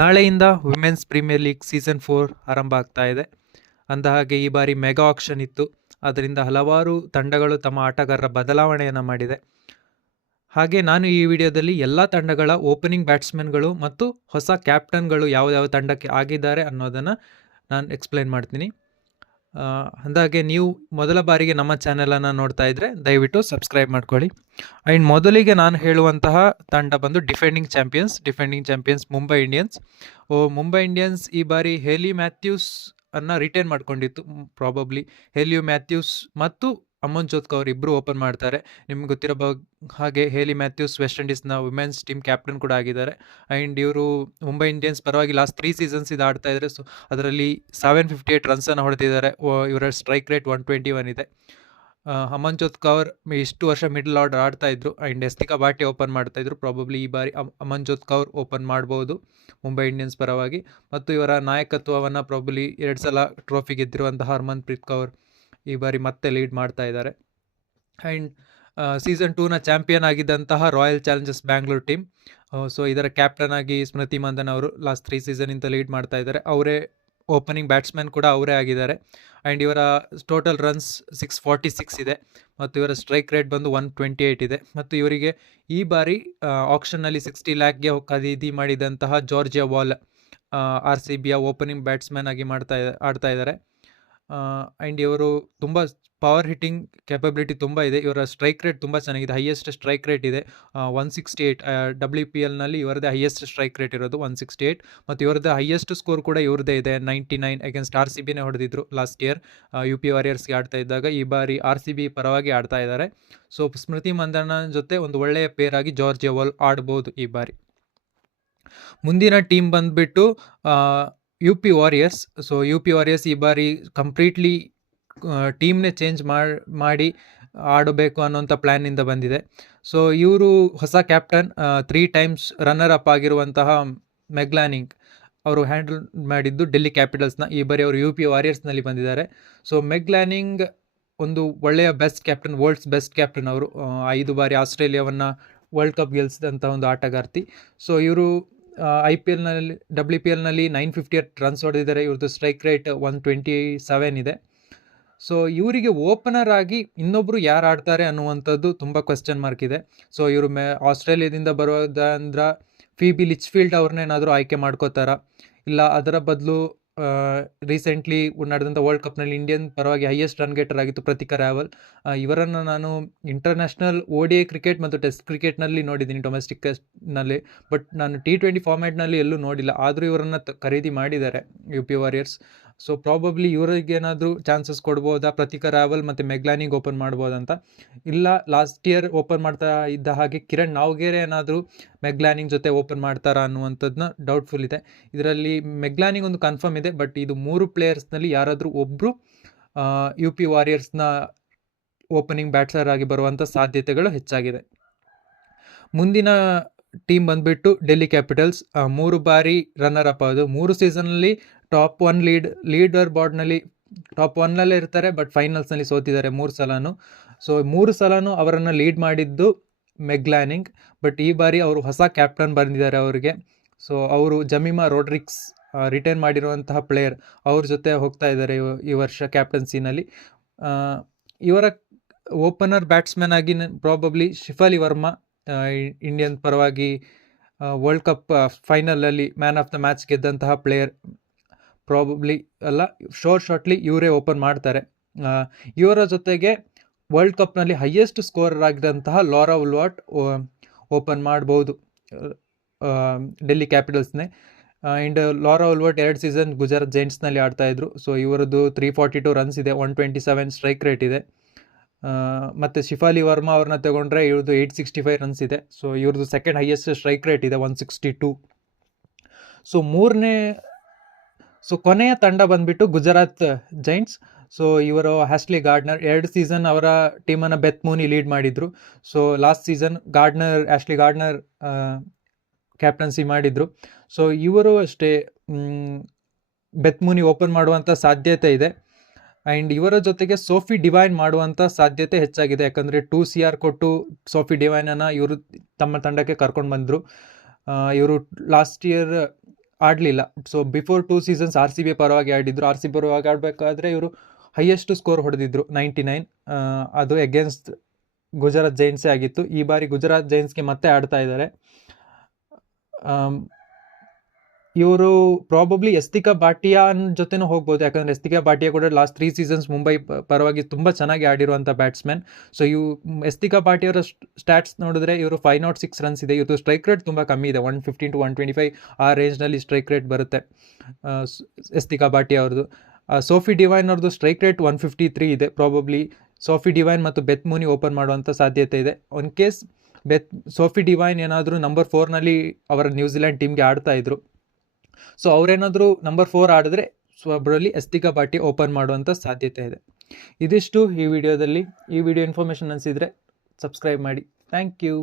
ನಾಳೆಯಿಂದ women's premier league season 4 ಆರಂಭ ಆಗ್ತಾ ಇದೆ. ಅಂದಹಾಗೆ ಈ ಬಾರಿ ಮೆಗಾ ಆಕ್ಷನ್ ಇತ್ತು. ಅದರಿಂದ ಹಲವಾರು ತಂಡಗಳು ತಮ್ಮ ಆಟಗಾರರ ಬದಲಾವಣೆಯನ್ನು ಮಾಡಿದೆ. ಹಾಗೆ ನಾನು ಈ ವಿಡಿಯೋದಲ್ಲಿ ಎಲ್ಲ ತಂಡಗಳ ಓಪನಿಂಗ್ ಬ್ಯಾಟ್ಸ್ಮನ್ಗಳು ಮತ್ತು ಹೊಸ ಕ್ಯಾಪ್ಟನ್ಗಳು ಯಾವ ತಂಡಕ್ಕೆ ಆಗಿದ್ದಾರೆ ಅನ್ನೋದನ್ನು ನಾನು ಎಕ್ಸ್ಪ್ಲೈನ್ ಮಾಡ್ತೀನಿ. ಅಂದಾಗೆ ನೀವು ಮೊದಲ ಬಾರಿಗೆ ನಮ್ಮ ಚಾನೆಲನ್ನು ನೋಡ್ತಾ ಇದ್ದರೆ ದಯವಿಟ್ಟು ಸಬ್ಸ್ಕ್ರೈಬ್ ಮಾಡ್ಕೊಳ್ಳಿ. ಆ್ಯಂಡ್ ಮೊದಲಿಗೆ ನಾನು ಹೇಳುವಂತಹ ತಂಡ ಬಂದು defending champions Mumbai Indians. Mumbai Indians ಈ ಬಾರಿ ಹೇಲಿ ಮ್ಯಾಥ್ಯೂಸ್ ಅನ್ನು ರಿಟೈನ್ ಮಾಡ್ಕೊಂಡಿತ್ತು. ಪ್ರಾಬಬ್ಲಿ ಹೇಲಿ ಮ್ಯಾಥ್ಯೂಸ್ ಮತ್ತು ಅಮನ್ಜೋತ್ ಕೌರ್ ಇಬ್ಬರು ಓಪನ್ ಮಾಡ್ತಾರೆ. ನಿಮ್ಗೆ ಗೊತ್ತಿರೋ ಹಾಗೆ ಹೇಲಿ ಮ್ಯಾಥ್ಯೂಸ್ ವೆಸ್ಟ್ ಇಂಡೀಸ್ನ ವಿಮೆನ್ಸ್ ಟೀಮ್ ಕ್ಯಾಪ್ಟನ್ ಕೂಡ ಆಗಿದ್ದಾರೆ. ಆ್ಯಂಡ್ ಇವರು ಮುಂಬೈ ಇಂಡಿಯನ್ಸ್ ಪರವಾಗಿ ಲಾಸ್ಟ್ 3 ಸೀಸನ್ಸ್ ಇದು ಆಡ್ತಾ ಇದ್ದಾರೆ. ಸೊ ಅದರಲ್ಲಿ 758 ರನ್ಸನ್ನು ಹೊಡೆದಿದ್ದಾರೆ. ಇವರ ಸ್ಟ್ರೈಕ್ ರೇಟ್ 121 ಇದೆ. ಅಮನ್ಜೋತ್ ಕೌರ್ ಇಷ್ಟು ವರ್ಷ ಮಿಡಲ್ ಆರ್ಡರ್ ಆಡ್ತಾ ಇದ್ರು. ಆ್ಯಂಡ್ ಎಸ್ತಿಕಾ ಬಾಟಿ ಓಪನ್ ಮಾಡ್ತಾ ಇದ್ರು. ಪ್ರಾಬಬ್ಲಿ ಈ ಬಾರಿ ಅಮನ್ಜೋತ್ ಕೌರ್ ಓಪನ್ ಮಾಡ್ಬೋದು ಮುಂಬೈ ಇಂಡಿಯನ್ಸ್ ಪರವಾಗಿ. ಮತ್ತು ಇವರ ನಾಯಕತ್ವವನ್ನು ಪ್ರಾಬಬ್ಲಿ 2 ಸಲ ಟ್ರೋಫಿ ಗೆದ್ದಿರುವಂತಹ ಹರ್ಮನ್ಪ್ರೀತ್ ಕೌರ್ ಈ ಬಾರಿ ಮತ್ತೆ ಲೀಡ್ ಮಾಡ್ತಾ ಇದ್ದಾರೆ. ಆ್ಯಂಡ್ ಸೀಸನ್ 2ನ ಚಾಂಪಿಯನ್ ಆಗಿದ್ದಂತಹ royal challengers Bangalore team, so ಇದರ ಕ್ಯಾಪ್ಟನ್ ಆಗಿ ಸ್ಮೃತಿ ಮಂದನ್ ಅವರು ಲಾಸ್ಟ್ 3 ಸೀಸನಿಂದ ಲೀಡ್ ಮಾಡ್ತಾ ಇದ್ದಾರೆ. ಅವರೇ ಓಪನಿಂಗ್ ಬ್ಯಾಟ್ಸ್ಮನ್ ಕೂಡ ಅವರೇ ಆಗಿದ್ದಾರೆ. ಆ್ಯಂಡ್ ಇವರ ಟೋಟಲ್ ರನ್ಸ್ 646 ಇದೆ ಮತ್ತು ಇವರ ಸ್ಟ್ರೈಕ್ ರೇಟ್ ಬಂದು 128 ಇದೆ. ಮತ್ತು ಇವರಿಗೆ ಈ ಬಾರಿ ಆಕ್ಷನ್ನಲ್ಲಿ 60 ಲ್ಯಾಕ್ಗೆ ಖರೀದಿ ಮಾಡಿದಂತಹ ಜಾರ್ಜಿಯಾ ವಾಲ್ RCBಯ ಓಪನಿಂಗ್ ಬ್ಯಾಟ್ಸ್ಮನ್ ಆಗಿ ಆಡ್ತಾ ಇದ್ದಾರೆ. ಆ್ಯಂಡ್ ಇವರು ತುಂಬ ಪವರ್ ಹಿಟ್ಟಿಂಗ್ ಕ್ಯಾಪಬಿಲಿಟಿ ತುಂಬ ಇದೆ. ಇವರ ಸ್ಟ್ರೈಕ್ ರೇಟ್ ತುಂಬ ಚೆನ್ನಾಗಿದೆ. ಹೈಯೆಸ್ಟ್ ಸ್ಟ್ರೈಕ್ ರೇಟ್ ಇದೆ 168. WPLನಲ್ಲಿ ಇವರದೇ ಹೈಯೆಸ್ಟ್ ಸ್ಟ್ರೈಕ್ ರೇಟ್ ಇರೋದು 168. ಮತ್ತು ಇವರದ್ದು ಹೈಯೆಸ್ಟ್ ಸ್ಕೋರ್ ಕೂಡ ಇವ್ರದ್ದೇ ಇದೆ 99 ಅಗೇನ್ಸ್ಟ್ RCBನೇ ಹೊಡೆದಿದ್ರು ಲಾಸ್ಟ್ ಇಯರ್ UP ವಾರಿಯರ್ಸ್ಗೆ ಆಡ್ತಾ ಇದ್ದಾಗ. ಈ ಬಾರಿ RCB ಪರವಾಗಿ ಆಡ್ತಾ ಇದ್ದಾರೆ. ಸೊ ಸ್ಮೃತಿ ಮಂದಣ್ಣ ಜೊತೆ ಒಂದು ಒಳ್ಳೆಯ ಪೇರ್ ಆಗಿ ಜಾರ್ಜಿಯಾ ವಾಲ್ ಆಡ್ಬೋದು ಈ ಬಾರಿ. ಮುಂದಿನ ಟೀಮ್ ಬಂದುಬಿಟ್ಟು UP warriors. So UP warriors ಈ ಬಾರಿ ಕಂಪ್ಲೀಟ್ಲಿ ಟೀಮ್ನೇ ಚೇಂಜ್ ಮಾಡಿ ಆಡಬೇಕು ಅನ್ನೋಂಥ ಪ್ಲ್ಯಾನಿಂದ ಬಂದಿದೆ. ಸೊ ಇವರು ಹೊಸ ಕ್ಯಾಪ್ಟನ್ 3 ಟೈಮ್ಸ್ ರನ್ನರ್ ಅಪ್ ಆಗಿರುವಂತಹ ಮೆಗ್ಲಾನಿಂಗ್ ಅವರು ಹ್ಯಾಂಡಲ್ ಮಾಡಿದ್ದು ಡೆಲ್ಲಿ ಕ್ಯಾಪಿಟಲ್ಸ್ನ. ಈ ಬಾರಿ ಅವರು UP ವಾರಿಯರ್ಸ್ನಲ್ಲಿ ಬಂದಿದ್ದಾರೆ. ಸೊ ಮೆಗ್ಲಾನಿಂಗ್ ಒಂದು ಒಳ್ಳೆಯ ವರ್ಲ್ಡ್ಸ್ ಬೆಸ್ಟ್ ಕ್ಯಾಪ್ಟನ್. ಅವರು 5 ಬಾರಿ ಆಸ್ಟ್ರೇಲಿಯಾವನ್ನು ವರ್ಲ್ಡ್ ಕಪ್ ಗೆಲ್ಲಿಸಿದಂಥ ಒಂದು ಆಟಗಾರ್ತಿ. ಸೊ ಇವರು IPLನಲ್ಲಿ WPLನಲ್ಲಿ 958 ರನ್ಸ್ ಹೊಡೆದಿದ್ದಾರೆ. ಇವ್ರದ್ದು ಸ್ಟ್ರೈಕ್ ರೇಟ್ 127 ಇದೆ. ಸೊ ಇವರಿಗೆ ಓಪನರ್ ಆಗಿ ಇನ್ನೊಬ್ಬರು ಯಾರು ಆಡ್ತಾರೆ ಅನ್ನುವಂಥದ್ದು ತುಂಬ ಕ್ವೆಶ್ಚನ್ ಮಾರ್ಕ್ ಇದೆ. ಸೊ ಇವರು ಆಸ್ಟ್ರೇಲಿಯಾದಿಂದ ಬರೋದಂದ್ರೆ ಫೀಬಿ ಲಿಚ್ಫೀಲ್ಡ್ ಅವ್ರನ್ನೇನಾದರೂ ಆಯ್ಕೆ ಮಾಡ್ಕೋತಾರ, ಇಲ್ಲ ಅದರ ಬದಲು ರೀಸೆಂಟ್ಲಿ ನಡೆದಂಥ ವರ್ಲ್ಡ್ ಕಪ್ನಲ್ಲಿ ಇಂಡಿಯನ್ ಪರವಾಗಿ ಹೈಯೆಸ್ಟ್ ರನ್ ಗೆಟರ್ ಆಗಿತ್ತು ಪ್ರತಿಕಾ ರಾವಲ್. ಇವರನ್ನು ನಾನು ಇಂಟರ್ನ್ಯಾಷನಲ್ ODI ಕ್ರಿಕೆಟ್ ಮತ್ತು ಟೆಸ್ಟ್ ಕ್ರಿಕೆಟ್ನಲ್ಲಿ ನೋಡಿದ್ದೀನಿ, ಡೊಮೆಸ್ಟಿಕ್ನಲ್ಲಿ. ಬಟ್ ನಾನು T20 ಫಾರ್ಮ್ಯಾಟ್ನಲ್ಲಿ ಎಲ್ಲೂ ನೋಡಿಲ್ಲ. ಆದರೂ ಇವರನ್ನು ಖರೀದಿ ಮಾಡಿದ್ದಾರೆ UP ವಾರಿಯರ್ಸ್. ಸೊ ಪ್ರಾಬಬ್ಲಿ ಇವರಿಗೇನಾದರೂ ಚಾನ್ಸಸ್ ಕೊಡ್ಬೋದಾ, ಪ್ರತಿಕಾ ರಾವಲ್ ಮತ್ತು ಮೆಗ್ಲಾನಿಂಗ್ ಓಪನ್ ಮಾಡ್ಬೋದಂತ. ಇಲ್ಲ ಲಾಸ್ಟ್ ಇಯರ್ ಓಪನ್ ಮಾಡ್ತಾ ಇದ್ದ ಹಾಗೆ ಕಿರಣ್ ನಾವ್ಗೇರೆ ಏನಾದರೂ ಮೆಗ್ಲಾನಿಂಗ್ ಜೊತೆ ಓಪನ್ ಮಾಡ್ತಾರಾ ಅನ್ನುವಂಥದ್ದನ್ನ ಡೌಟ್ಫುಲ್ ಇದೆ. ಇದರಲ್ಲಿ ಮೆಗ್ಲಾನಿಂಗ್ ಒಂದು ಕನ್ಫರ್ಮ್ ಇದೆ, ಬಟ್ ಇದು 3 ಪ್ಲೇಯರ್ಸ್ನಲ್ಲಿ ಯಾರಾದರೂ ಒಬ್ಬರು UP ವಾರಿಯರ್ಸ್ನ ಓಪನಿಂಗ್ ಬ್ಯಾಟ್ಸರ್ ಆಗಿ ಬರುವಂಥ ಸಾಧ್ಯತೆಗಳು ಹೆಚ್ಚಾಗಿದೆ. ಮುಂದಿನ ಟೀಮ್ ಬಂದುಬಿಟ್ಟು ಡೆಲ್ಲಿ ಕ್ಯಾಪಿಟಲ್ಸ್. 3 ಬಾರಿ ರನ್ನರ್ ಅಪ್ ಆಗೋದು. 3 ಸೀಸನಲ್ಲಿ ಟಾಪ್ 1 ಲೀಡರ್ ಬೋರ್ಡ್ನಲ್ಲಿ ಟಾಪ್ 1ನಲ್ಲೇ ಇರ್ತಾರೆ. ಬಟ್ ಫೈನಲ್ಸ್ನಲ್ಲಿ ಸೋತಿದ್ದಾರೆ 3 ಸಲನೂ. ಸೊ 3 ಸಲನೂ ಅವರನ್ನು ಲೀಡ್ ಮಾಡಿದ್ದು ಮೆಗ್ಲಾನಿಂಗ್. ಬಟ್ ಈ ಬಾರಿ ಅವರು ಹೊಸ ಕ್ಯಾಪ್ಟನ್ ಬಂದಿದ್ದಾರೆ ಅವರಿಗೆ. ಸೊ ಅವರು ಜಮೀಮಾ ರೋಡ್ರಿಕ್ಸ್ ರಿಟೈನ್ ಮಾಡಿರುವಂತಹ ಪ್ಲೇಯರ್, ಅವ್ರ ಜೊತೆ ಹೋಗ್ತಾ ಇದ್ದಾರೆ ಈ ವರ್ಷ ಕ್ಯಾಪ್ಟನ್ಸಿನಲ್ಲಿ. ಇವರ ಓಪನರ್ ಬ್ಯಾಟ್ಸ್ಮನ್ ಆಗಿ ಪ್ರಾಬಬ್ಲಿ ಶಿಫಾಲಿ ವರ್ಮಾ, ಇಂಡಿಯನ್ ಪರವಾಗಿ ವರ್ಲ್ಡ್ ಕಪ್ ಫೈನಲಲ್ಲಿ ಮ್ಯಾನ್ ಆಫ್ ದ ಮ್ಯಾಚ್ ಗೆದ್ದಂತಹ ಪ್ಲೇಯರ್, ಪ್ರಾಬಬ್ಲಿ ಅಲ್ಲ ಶಾರ್ಟ್ಲಿ ಇವರೇ ಓಪನ್ ಮಾಡ್ತಾರೆ. ಇವರ ಜೊತೆಗೆ ವರ್ಲ್ಡ್ ಕಪ್ನಲ್ಲಿ ಹೈಯೆಸ್ಟ್ ಸ್ಕೋರರ್ ಆಗಿದ್ದಂತಹ ಲಾರಾ ಉಲ್ವಾಟ್ ಓಪನ್ ಮಾಡ್ಬೋದು ಡೆಲ್ಲಿ ಕ್ಯಾಪಿಟಲ್ಸ್ನೇ. And Laura Wolvaardt 2 season Gujarat ಜೈಂಟ್ಸ್ನಲ್ಲಿ ಆಡ್ತಾಯಿದ್ರು. ಸೊ ಇವರದ್ದು 342 ರನ್ಸ್ ಇದೆ, 127 ಸ್ಟ್ರೈಕ್ ರೇಟ್ ಇದೆ. ಮತ್ತು ಶಿಫಾಲಿ ವರ್ಮಾ ಅವ್ರನ್ನ ತಗೊಂಡ್ರೆ ಇವ್ರದ್ದು 865 ರನ್ಸ್ ಇದೆ. ಸೊ ಇವ್ರದ್ದು ಸೆಕೆಂಡ್ ಹೈಯೆಸ್ಟ್ ಸ್ಟ್ರೈಕ್ ರೇಟ್ ಇದೆ 162. ಸೊ ಕೊನೆಯ ತಂಡ ಬಂದುಬಿಟ್ಟು ಗುಜರಾತ್ ಜೈಂಟ್ಸ್. ಸೊ ಇವರು ಹ್ಯಾಸ್ಲಿ ಗಾರ್ಡ್ನರ್ 2 ಸೀಸನ್ ಅವರ ಟೀಮನ್ನು ಬೆತ್ ಮೂನಿ ಲೀಡ್ ಮಾಡಿದರು. So last season Ashleigh Gardner captaincy ಮಾಡಿದರು. ಸೊ ಇವರು ಅಷ್ಟೇ ಬೆತ್ ಮೂನಿ ಓಪನ್ ಮಾಡುವಂಥ ಸಾಧ್ಯತೆ ಇದೆ. ಆ್ಯಂಡ್ ಇವರ ಜೊತೆಗೆ ಸೋಫಿ ಡಿವೈನ್ ಮಾಡುವಂಥ ಸಾಧ್ಯತೆ ಹೆಚ್ಚಾಗಿದೆ. ಯಾಕಂದರೆ 2 CR ಕೊಟ್ಟು ಸೋಫಿ ಡಿವೈನನ್ನು ಇವರು ತಮ್ಮ ತಂಡಕ್ಕೆ ಕರ್ಕೊಂಡು ಬಂದರು. ಇವರು ಲಾಸ್ಟ್ ಇಯರ್ ಆಡಲಿಲ್ಲ. So before 2 seasons R C B ಪರವಾಗಿ ಆಡಿದ್ರು. ಆರ್ ಸಿ ಬಿ ಪರವಾಗಿ ಆಡಬೇಕಾದ್ರೆ ಇವರು ಹೈಯೆಸ್ಟ್ ಸ್ಕೋರ್ ಹೊಡೆದಿದ್ರು 99. ಅದು ಎಗೇನ್ಸ್ಟ್ ಗುಜರಾತ್ ಜೈನ್ಸೇ ಆಗಿತ್ತು. ಈ ಬಾರಿ ಗುಜರಾತ್ ಜೈನ್ಸ್ಗೆ ಮತ್ತೆ ಆಡ್ತಾ ಇದ್ದಾರೆ. ಇವರು ಪ್ರಾಬಬ್ಲಿ ಎಸ್ತಿಕಾ ಭಾಟಿಯಾನ್ ಜೊತೆನೂ ಹೋಗ್ಬೋದು, ಯಾಕಂದರೆ ಎಸ್ತಿಕಾ ಭಾಟಿಯಾ ಕೂಡ ಲಾಸ್ಟ್ 3 ಸೀಸನ್ಸ್ ಮುಂಬೈ ಪರವಾಗಿ ತುಂಬ ಚೆನ್ನಾಗಿ ಆಡಿರುವಂಥ ಬ್ಯಾಟ್ಸ್ಮನ್. ಸೊ ಎಸ್ತಿಕಾ ಭಾಟಿಯವರ ಸ್ಟ್ಯಾಟ್ಸ್ ನೋಡಿದ್ರೆ ಇವರು 506 ರನ್ಸ್ ಇದೆ. ಇವ್ರದ್ದು ಸ್ಟ್ರೈಕ್ ರೇಟ್ ತುಂಬ ಕಮ್ಮಿ ಇದೆ, 115 to 125 ಆ ರೇಂಜ್ನಲ್ಲಿ ಸ್ಟ್ರೈಕ್ ರೇಟ್ ಬರುತ್ತೆ ಎಸ್ತಿಕಾ ಭಾಟಿಯಾ ಅವ್ರದ್ದು. ಸೋಫಿ ಡಿವೈನ್ ಅವ್ರದ್ದು ಸ್ಟ್ರೈಕ್ ರೇಟ್ 153 ಇದೆ. ಪ್ರಾಬಬ್ಲಿ ಸೋಫಿ ಡಿವೈನ್ ಮತ್ತು ಬೆತ್ ಮೂನಿ ಓಪನ್ ಮಾಡುವಂಥ ಸಾಧ್ಯತೆ ಇದೆ. ಒನ್ ಕೇಸ್ ಸೋಫಿ ಡಿವೈನ್ ಏನಾದರೂ ನಂಬರ್ 4ನಲ್ಲಿ ಅವರ ನ್ಯೂಜಿಲೆಂಡ್ ಟೀಮ್ಗೆ ಆಡ್ತಾ ಇದ್ರು, ಸೊ ಅವರೇನಾದರೂ ನಂಬರ್ 4 ಆಡಿದ್ರೆ ಸೊ ಅದರಲ್ಲಿ ಎಸ್ತಿಕಾ ಭಾಟಿ ಓಪನ್ ಮಾಡುವಂಥ ಸಾಧ್ಯತೆ ಇದೆ. ಇದಿಷ್ಟು ಈ ವಿಡಿಯೋದಲ್ಲಿ. ಈ ವಿಡಿಯೋ ಇನ್ಫಾರ್ಮೇಷನ್ ಅನಿಸಿದರೆ ಸಬ್ಸ್ಕ್ರೈಬ್ ಮಾಡಿ. Thank you.